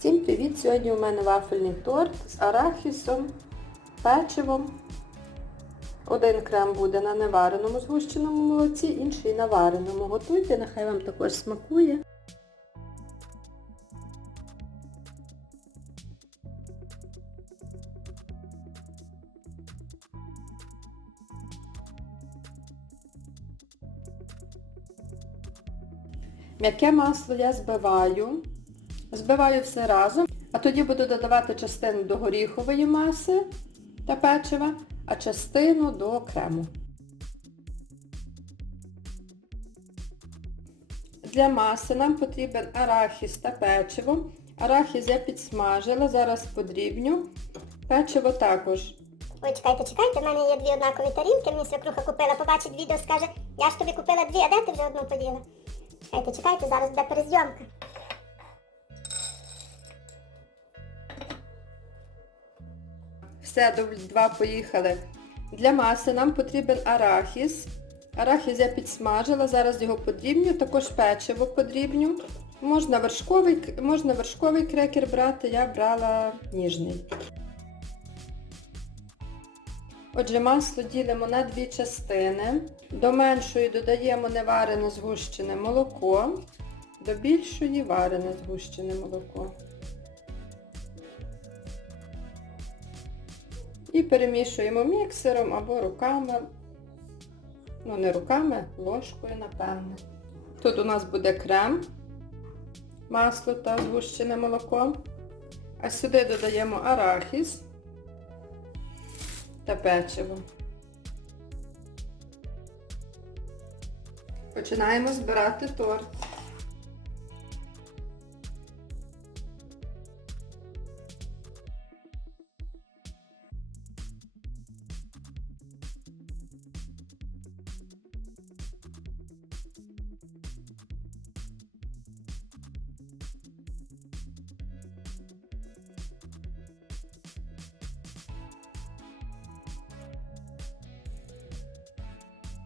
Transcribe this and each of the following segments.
Всім привіт! Сьогодні у мене вафельний торт з арахісом, печивом. Один крем буде на невареному згущеному молоці, інший на вареному. Готуйте, нехай вам також смакує. М'яке масло я збиваю. Збиваю все разом, а тоді буду додавати частину до горіхової маси та печива, а частину до крему. Для маси нам потрібен арахіс та печиво. Арахіс я підсмажила, зараз подрібню. Печиво також. Ой, чекайте, чекайте, в мене є дві однакові тарілки, мені свекруха купила, побачить відео, скаже, я ж тобі купила дві, а де ти вже одну поділа? Чекайте, чекайте, зараз буде перезйомка. Все, два поїхали. Для маси нам потрібен арахіс. Арахіс я підсмажила, зараз його подрібню, також печиво подрібню. Можна вершковий, можна вершковий крекер брати, я брала ніжний. Отже, масло ділимо на дві частини. До меншої додаємо неварене згущене молоко, до більшої варене згущене молоко. І перемішуємо міксером або руками. Ну, не руками, ложкою, напевне. Тут у нас буде крем, масло та згущене молоко. А сюди додаємо арахіс та печиво. Починаємо збирати торт.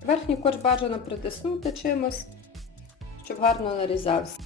Верхній корж бажано притиснути чимось, щоб гарно нарізався.